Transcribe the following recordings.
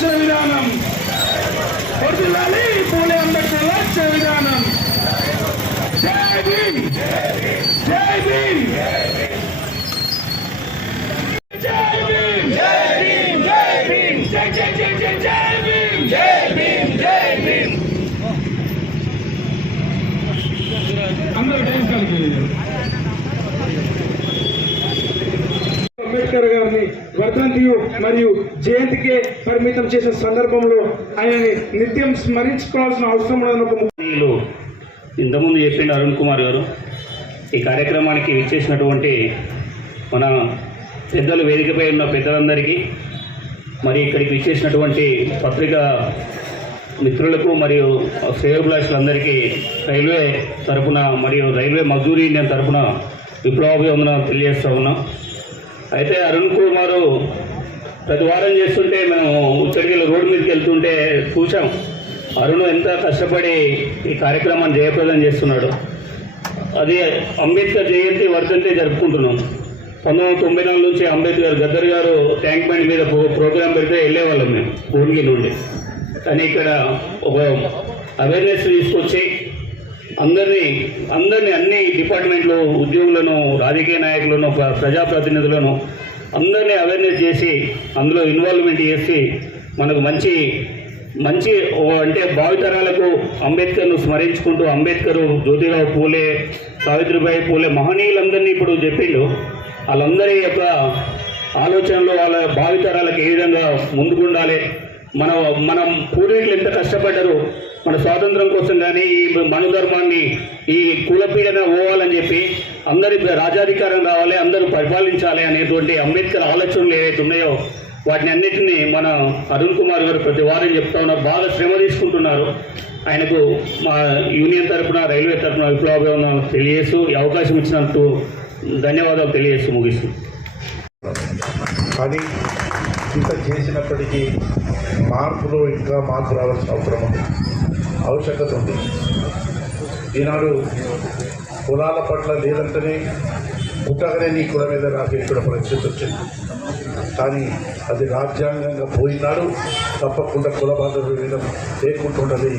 లక్ష్య విధానం. పూలే అందరికీ లక్ష్య విధానం. అంబేద్కర్ గారిని వర్ధంతి మరియు జయంతికే పరిమితం చేసిన సందర్భంలో ఆయనని నిత్యం స్మరించుకోవాల్సిన అవసరం ఉన్నదని ఒక ఇంతకుముందు చెప్పిండు అరుణ్ కుమార్ గారు ఈ కార్యక్రమానికి విచ్చేసినటువంటి మన పెద్దలు వేదికపై ఉన్న పెద్దలందరికీ మరి ఇక్కడికి విచ్చేసినటువంటి పత్రికా మిత్రులకు మరియు శ్రేయోభిలాషులందరికీ రైల్వే తరఫున మరియు రైల్వే మజదూర్ యూనియన్ తరఫున విప్లవాభివందన తెలియజేస్తూ ఉన్నాం. అయితే అరుణ్ కుమారు ప్రతి వారం చేస్తుంటే మేము ఇక్కడికి రోడ్డు మీదకి వెళ్తుంటే చూసాం అరుణ్ ఎంత కష్టపడి ఈ కార్యక్రమాన్ని జయప్రదం చేస్తున్నాడు. అది అంబేద్కర్ జయంతి వర్ధంతి జరుపుకుంటున్నాం. పంతొమ్మిది వందల తొంభై నాలుగు నుంచి అంబేద్కర్ గద్దర్ గారు ట్యాంక్ బండ్ మీద ప్రోగ్రాం పెడితే వెళ్ళేవాళ్ళం మేము భూమికి నుండి. కానీ ఇక్కడ ఒక అవేర్నెస్ తీసుకొచ్చి అందరినీ అందరినీ అన్ని డిపార్ట్మెంట్లు ఉద్యోగులను రాజకీయ నాయకులను ప్ర- ప్రజాప్రతినిధులను అందరినీ అవేర్నెస్ చేసి అందులో ఇన్వాల్వ్మెంట్ చేసి మనకు మంచి మంచి అంటే భావితరాలకు అంబేద్కర్ను స్మరించుకుంటూ అంబేద్కర్ జ్యోతిరావు పూలే సావిత్రిబాయి పూలే మహనీయులందరినీ ఇప్పుడు చెప్పిండు. వాళ్ళందరి యొక్క ఆలోచనలు వాళ్ళ భావితరాలకు ఏ విధంగా ముందుకుండాలి మన మనం పూర్వీకులు ఎంత కష్టపడ్డారు మన స్వాతంత్రం కోసం కానీ ఈ మనుధర్మాన్ని ఈ కులపీడన పోవాలని చెప్పి అందరి రాజాధికారం రావాలి అందరూ పరిపాలించాలి అనేటువంటి అంబేద్కర్ ఆలోచనలు ఏవైతే ఉన్నాయో వాటిని అన్నిటినీ మన అరుణ్ కుమార్ గారు ప్రతి వారం చెప్తా ఉన్నారు. బాగా శ్రమ తీసుకుంటున్నారు. ఆయనకు మా యూనియన్ తరఫున రైల్వే తరపున విప్లవాభివందనం తెలియజేస్తూ ఈ అవకాశం ఇచ్చినందుకు ధన్యవాదాలు తెలియజేస్తూ ముగిస్తూ కానీ ఇంత చేసినప్పటికీ మార్పులో ఇంకా మార్పు రావాల్సిన అవసరం ఉంది. ఆవశ్యకత ఉంది. ఈనాడు కులాల పట్ల లేదంటేనే పుట్టగానే నీ కుల మీద రాసేటువంటి పరిస్థితి వచ్చింది. కానీ అది రాజ్యాంగంగా పోయినాడు తప్పకుండా కుల బాధలు వేయడం లేకుంటుండదు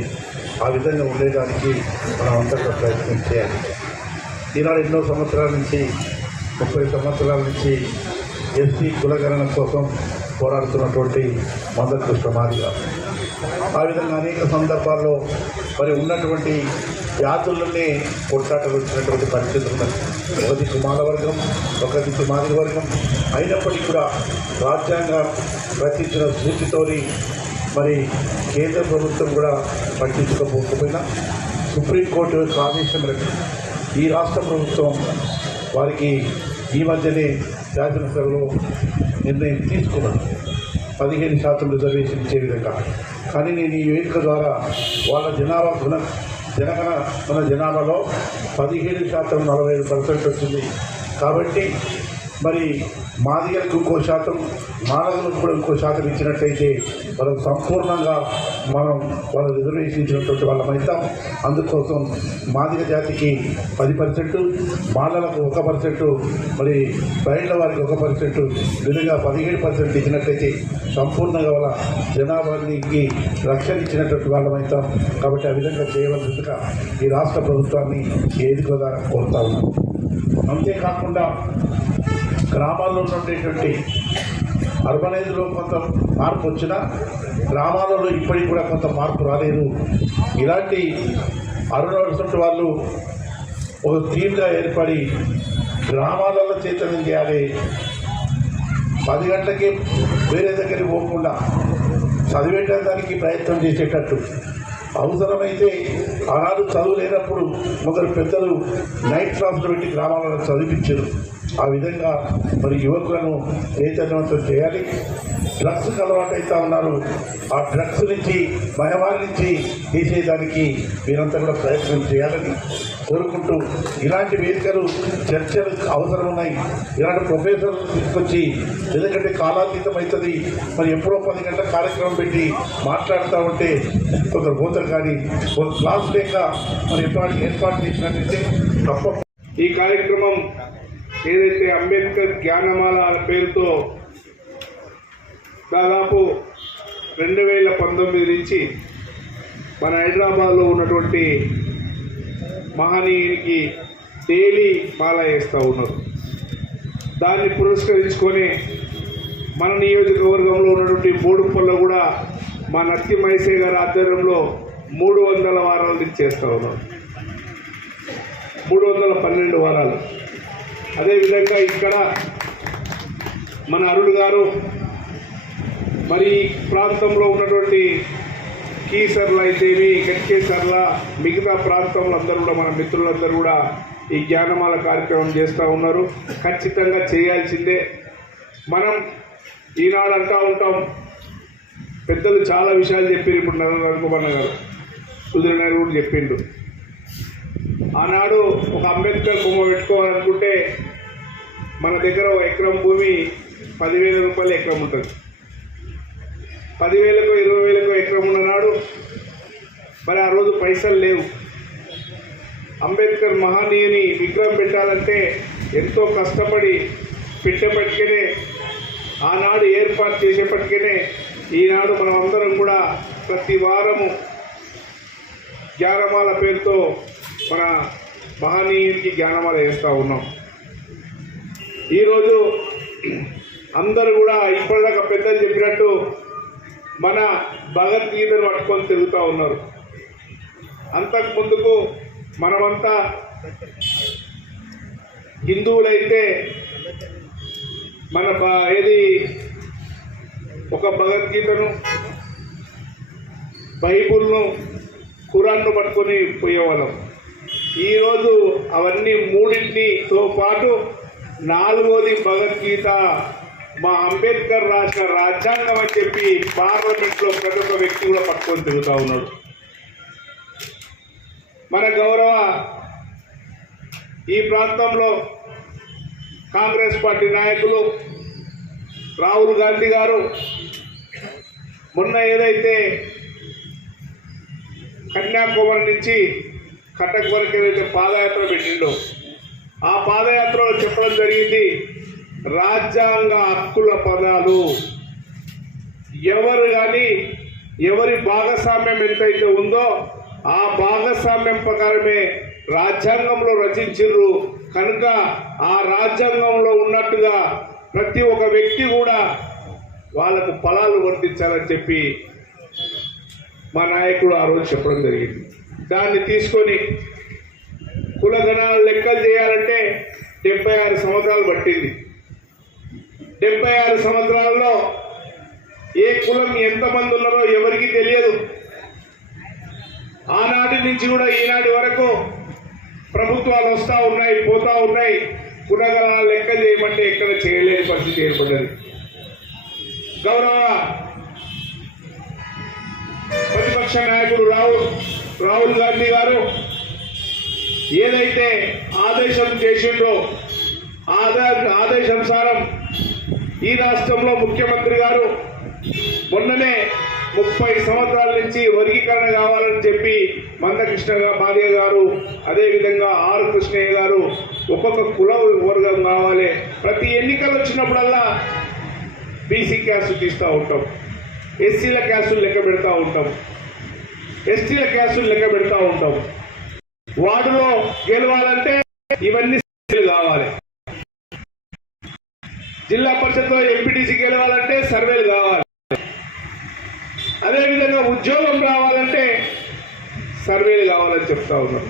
ఆ విధంగా ఉండేదానికి మనం అంతగా ప్రయత్నం చేయాలి. ఈనాడు ఎన్నో సంవత్సరాల నుంచి ముప్పై సంవత్సరాల నుంచి ఎస్టీ కులగణన కోసం పోరాడుతున్నటువంటి మందర్ కృష్ణ మాదిగా. ఆ విధంగా అనేక సందర్భాల్లో మరి ఉన్నటువంటి వ్యాధులనే కొట్లాటలు వచ్చినటువంటి పరిస్థితులు ఉన్నాయి. ఒకటి కుమార వర్గం ఒకటి కుమారి వర్గం అయినప్పటికీ కూడా రాజ్యాంగం రచించిన స్ఫూర్తితోని మరి కేంద్ర ప్రభుత్వం కూడా పట్టించుకోకపోకపోయినా సుప్రీంకోర్టు యొక్క ఆదేశం మేరకు ఈ రాష్ట్ర ప్రభుత్వం వారికి ఈ మధ్యనే శాసనసభలో నిర్ణయం తీసుకున్నారు పదిహేను శాతం రిజర్వేషన్ ఇచ్చే విధంగా. కానీ నేను ఈ వేదిక ద్వారా వాళ్ళ జనాభా గుణ జనగణ మన జనాభాలో పదిహేను శాతం నలభై ఐదు పర్సెంట్ వచ్చింది. కాబట్టి మరి మాదిగలకు ఇంకో శాతం మానవులకు కూడా ఇంకో శాతం ఇచ్చినట్టయితే మనం సంపూర్ణంగా మనం వాళ్ళ రిజర్వేషన్ ఇచ్చినటువంటి వాళ్ళం అందుకోసం మాదిగ జాతికి పది పర్సెంట్ మాలలకు ఒక పర్సెంట్ మరి బయట వారికి ఒక పర్సెంట్ విధంగా పదిహేడు పర్సెంట్ ఇచ్చినట్టయితే సంపూర్ణంగా వాళ్ళ జనాభానికి రక్షణ ఇచ్చినటువంటి వాళ్ళం కాబట్టి ఆ విధంగా చేయవలసిందిగా ఈ రాష్ట్ర ప్రభుత్వాన్ని ఏదికో ద్వారా కోరుతా ఉన్నాం. అంతేకాకుండా గ్రామాల్లో ఉండేటువంటి అర్బనైజ్లో కొంత మార్పు వచ్చినా గ్రామాలలో ఇప్పటికి కూడా కొంత మార్పు రాలేదు. ఇలాంటి అరుణవలసిన వాళ్ళు ఒక టీమ్గా ఏర్పడి గ్రామాలలో చైతన్యం చేయాలి. పది గంటలకి వేరే దగ్గరికి పోకుండా చదివేటానికి ప్రయత్నం చేసేటట్టు. అవసరమైతే ఆనాడు చదువు లేనప్పుడు కొందరు పెద్దలు నైట్ క్లాసులు పెట్టి గ్రామాలను చదివించారు. ఆ విధంగా మరి యువకులను చైతన్యవంతం చేయాలి. డ్రగ్స్కి అలవాటు అవుతా ఉన్నారు. ఆ డ్రగ్స్ నుంచి భయవారి నుంచి తీసేయడానికి మీరంతా కూడా ప్రయత్నం చేయాలని కోరుకుంటూ ఇలాంటి వేదికలు చర్చలు అవసరం ఉన్నాయి ఇలాంటి ప్రొఫెసర్లు తీసుకొచ్చి ఎందుకంటే కాలాతీతం అవుతుంది మరి ఎప్పుడో పది గంటల కార్యక్రమం పెట్టి మాట్లాడుతూ ఉంటే కొందరు పోతారు కానీ ఒక క్లాస్ లేక మరి ఎప్పటి ఏర్పాటు చేసినట్టయితే తప్ప ఈ కార్యక్రమం ఏదైతే అంబేద్కర్ జ్ఞానమాల పేరుతో దాదాపు రెండు వేల పంతొమ్మిది నుంచి మన హైదరాబాద్లో ఉన్నటువంటి మహనీయునికి డైలీ మాల వేస్తూ ఉన్నారు. దాన్ని పురస్కరించుకొని మన నియోజకవర్గంలో ఉన్నటువంటి బోడుపల్ల కూడా మా నత్తి మైసే గారి ఆధ్వర్యంలో మూడు వందల వారాలు నుంచి చేస్తూ ఉన్నాం మూడు వందల పన్నెండు వారాలు. అదేవిధంగా ఇక్కడ మన అరుణ్ గారు మరి ప్రాంతంలో ఉన్నటువంటి కీసర్లు అయితేమి కట్కేసర్ల మిగతా ప్రాంతంలో అందరూ కూడా మన మిత్రులందరూ కూడా ఈ జ్ఞానమాల కార్యక్రమం చేస్తూ ఉన్నారు. ఖచ్చితంగా చేయాల్సిందే. మనం ఈనాడు అంటూ ఉంటాం పెద్దలు చాలా విషయాలు చెప్పారు ఇప్పుడు నరేంద్ర కుమార్ గారు. సుధీర్ కూడా చెప్పిండు ఆనాడు ఒక అంబేద్కర్ బొమ్మ పెట్టుకోవాలనుకుంటే మన దగ్గర ఒక ఎకరం భూమి పదివేల రూపాయలు ఎకరం ఉంటుంది. పదివేలకు ఇరవై వేలకు ఎకరం ఉన్ననాడు మరి ఆ రోజు పైసలు లేవు. అంబేద్కర్ మహనీయుని విగ్రహం పెట్టాలంటే ఎంతో కష్టపడి పెట్టేపటికనే ఆనాడు ఏర్పాటు చేసేపటికనే ఈనాడు మనం అందరం కూడా ప్రతి వారము జ్ఞానమాల పేరుతో మన మహనీయునికి జ్ఞానమాల వేస్తూ ఉన్నాం. ఈరోజు అందరూ కూడా ఇప్పటిదాకా పెద్దలు చెప్పినట్టు మన భగవద్గీతను పట్టుకొని తిరుగుతూ ఉన్నారు. అంతకు ముందుకు మనమంతా హిందువులైతే మన ఏది ఒక భగవద్గీతను బైబుల్ను ఖురాన్ను పట్టుకొని పోయేవాళ్ళం. ఈరోజు అవన్నీ మూడింటితో పాటు నాలుగోది భగవద్గీత మా అంబేద్కర్ రాసిన రాజ్యాంగం అని చెప్పి పార్లమెంట్లో ప్రతి ఒక్క వ్యక్తి కూడా పట్టుకొని తిరుగుతూ ఉన్నాడు. మన గౌరవ ఈ ప్రాంతంలో కాంగ్రెస్ పార్టీ నాయకులు రాహుల్ గాంధీ గారు మొన్న ఏదైతే కన్యాకుమారి నుంచి కటక్ వరకు ఏదైతే పాదయాత్ర పెట్టిండో ఆ పాదయాత్రలో చెప్పడం జరిగింది రాజ్యాంగ హక్కుల పదాలు. ఎవరు కానీ ఎవరి భాగస్వామ్యం ఎంతైతే ఉందో ఆ భాగస్వామ్యం ప్రకారమే రాజ్యాంగంలో రచించిర్రు కనుక ఆ రాజ్యాంగంలో ఉన్నట్టుగా ప్రతి ఒక్క వ్యక్తి కూడా వాళ్ళకు ఫలాలు వర్తించాలని చెప్పి మా నాయకుడు ఆ రోజు చెప్పడం జరిగింది. దాన్ని తీసుకొని కులగణాల లెక్కలు చేయాలంటే డెబ్బై ఆరు సంవత్సరాలు పట్టింది. డెబ్బై ఆరు సంవత్సరాలలో ఏ కులం ఎంతమంది ఉన్నారో ఎవరికి తెలియదు. ఆనాటి నుంచి కూడా ఈనాటి వరకు ప్రభుత్వాలు వస్తూ ఉన్నాయి పోతూ ఉన్నాయి. కులగణాల లెక్క చేయమంటే ఎక్కడ చేయలేని పరిస్థితి ఏర్పడ్డది. గౌరవ ప్రతిపక్ష నాయకుడు రావు రాహుల్ గాంధీ గారు ఏదైతే ఆదేశం చేసిండ్రో ఆదా ఆదేశానుసారం ఈ రాష్ట్రంలో ముఖ్యమంత్రి గారు మొన్ననే ముప్పై సంవత్సరాల నుంచి వర్గీకరణ కావాలని చెప్పి మందకృష్ణ గా- గారు అదేవిధంగా ఆర్ కృష్ణయ్య గారు ఒక్కొక్క కుల వర్గం కావాలి. ప్రతి ఎన్నికలు వచ్చినప్పుడల్లా బీసీ క్యాస్ట్ తీస్తూ ఉంటాం. ఎస్సీల క్యాస్టులు లెక్క పెడతా ఉంటాం. ఎస్టీల క్యాస్టులు లెక్క పెడతా ఉంటాం. వార్డులో గెలవాలంటే ఇవన్నీ సర్వేలు కావాలి. జిల్లా పరిషత్ ఎంపీటీసీ గెలవాలంటే సర్వేలు కావాలి. అదేవిధంగా ఉద్యోగం రావాలంటే సర్వేలు కావాలని చెప్తా ఉన్నాం.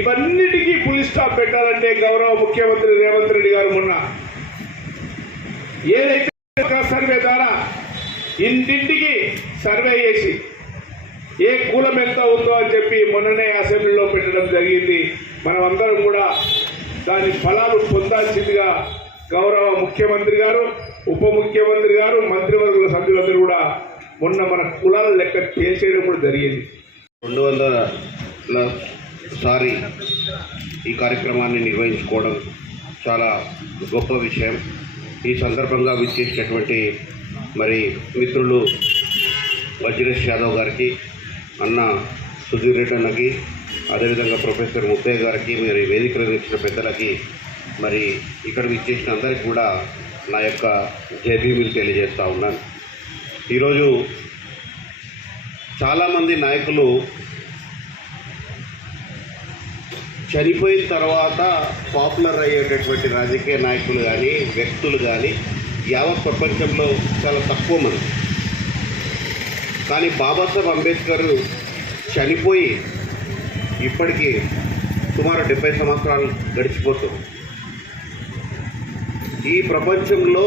ఇవన్నిటికీ పులి స్టాప్ పెట్టాలంటే గౌరవ ముఖ్యమంత్రి రేవంత్ రెడ్డి గారు మొన్న ఏదైతే సర్వే ద్వారా ఇంటింటికి సర్వే చేసి కులం ఎంత ఉందో అని చెప్పి మొన్ననే అసెంబ్లీలో పెట్టడం జరిగింది. మనం అందరం కూడా దాని ఫలాలు పొందాల్సిందిగా గౌరవ ముఖ్యమంత్రి గారు ఉప ముఖ్యమంత్రి గారు మంత్రివర్గుల సభ్యులందరూ కూడా మొన్న మన కులాల లెక్క తేల్చేయడం కూడా జరిగింది. రెండు వందల సారి ఈ కార్యక్రమాన్ని నిర్వహించుకోవడం చాలా గొప్ప విషయం. ఈ సందర్భంగా విచ్చేసినటువంటి మరి మిత్రులు వజ్రేష్ యాదవ్ గారికి అన్న సుధీర్ రెడ్డి అన్నకి అదేవిధంగా ప్రొఫెసర్ ముత్తయ్య గారికి మరి వేదికలు ఇచ్చిన పెద్దలకి మరి ఇక్కడికి ఇచ్చేసిన అందరికీ కూడా నా యొక్క జయభీములు తెలియజేస్తూ ఉన్నాను. ఈరోజు చాలామంది నాయకులు చనిపోయిన తర్వాత పాపులర్ అయ్యేటటువంటి రాజకీయ నాయకులు కానీ వ్యక్తులు కానీ యావత్ ప్రపంచంలో చాలా తక్కువ మంది. కానీ బాబాసాహెబ్ అంబేద్కర్ చనిపోయి ఇప్పటికీ సుమారు డెబ్బై సంవత్సరాలు గడిచిపోతుంది. ఈ ప్రపంచంలో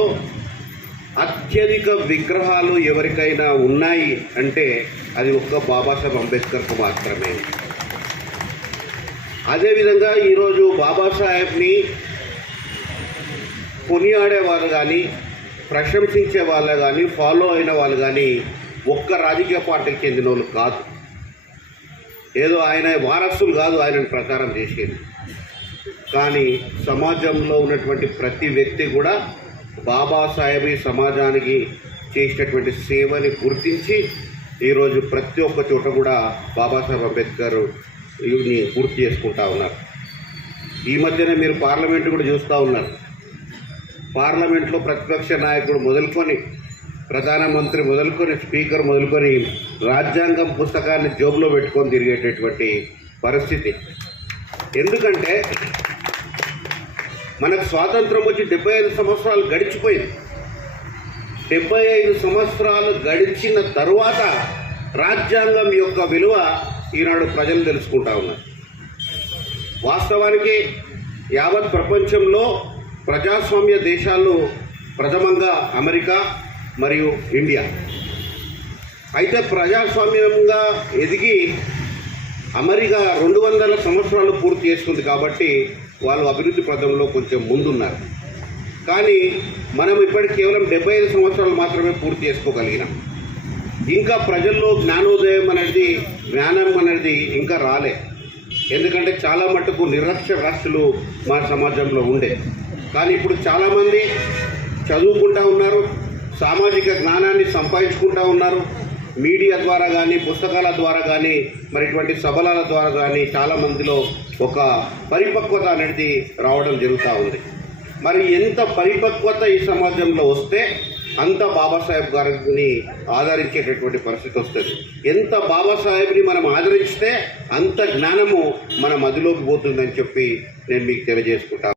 అత్యధిక విగ్రహాలు ఎవరికైనా ఉన్నాయి అంటే అది ఒక్క బాబాసాహెబ్ అంబేద్కర్కు మాత్రమే. అదేవిధంగా ఈరోజు బాబాసాహెబ్ని కొనియాడే వాళ్ళు కానీ ప్రశంసించే వాళ్ళు కానీ ఫాలో అయిన వాళ్ళు కానీ ఒక్క రాజకీయ పార్టీకి చెందిన వాళ్ళు కాదు. ఏదో ఆయన వారసులు కాదు ఆయనను ప్రచారం చేసేది. కానీ సమాజంలో ఉన్నటువంటి ప్రతి వ్యక్తి కూడా బాబాసాహెబ్ సమాజానికి చేసినటువంటి సేవని గుర్తించి ఈరోజు ప్రతి ఒక్క చోట కూడా బాబాసాహెబ్ అంబేద్కర్ ఇవి పూర్తి చేసుకుంటా ఉన్నారు. ఈ మధ్యనే మీరు పార్లమెంట్ కూడా చూస్తూ ఉన్నారు. పార్లమెంట్లో ప్రతిపక్ష నాయకుడు మొదలుకొని ప్రధానమంత్రి మొదలుకొని స్పీకర్ మొదలుకొని రాజ్యాంగం పుస్తకాన్ని జోబులో పెట్టుకొని తిరిగేటటువంటి పరిస్థితి. ఎందుకంటే మనకు స్వాతంత్రం వచ్చి డెబ్బై ఐదు సంవత్సరాలు గడిచిపోయింది. డెబ్బై ఐదు సంవత్సరాలు గడిచిన తరువాత రాజ్యాంగం యొక్క విలువ ఈనాడు ప్రజలు తెలుసుకుంటా ఉన్నారు. వాస్తవానికి యావత్ ప్రపంచంలో ప్రజాస్వామ్య దేశాలు ప్రథమంగా అమెరికా మరియు ఇండియా. అయితే ప్రజాస్వామ్యంగా ఎదిగి అమెరికా రెండు వందల సంవత్సరాలు పూర్తి చేసుకుంది కాబట్టి వాళ్ళు అభివృద్ధి పదంలో కొంచెం ముందున్నారు. కానీ మనం ఇప్పటికి కేవలం డెబ్బై ఐదు సంవత్సరాలు మాత్రమే పూర్తి చేసుకోగలిగినాం. ఇంకా ప్రజల్లో జ్ఞానోదయం అనేది జ్ఞానం అనేది ఇంకా రాలే. ఎందుకంటే చాలా మటుకు నిరక్షరాస్యులు మా సమాజంలో ఉండే. కానీ ఇప్పుడు చాలామంది చదువుకుంటా ఉన్నారు సామాజిక జ్ఞానాన్ని సంపాదించుకుంటా ఉన్నారు. మీడియా ద్వారా కానీ పుస్తకాల ద్వారా కానీ మరి ఇటువంటి సబలాల ద్వారా కానీ చాలా మందిలో ఒక పరిపక్వత అనేది రావడం జరుగుతూ ఉంది. మరి ఎంత పరిపక్వత ఈ సమాజంలో వస్తే అంత బాబాసాహెబ్ గారిని ఆదరించేటటువంటి పరిస్థితి వస్తుంది. ఎంత బాబాసాహెబ్ని మనం ఆదరిస్తే అంత జ్ఞానము మన మదిలోకి పోతుందని చెప్పి నేను మీకు తెలియజేసుకుంటాను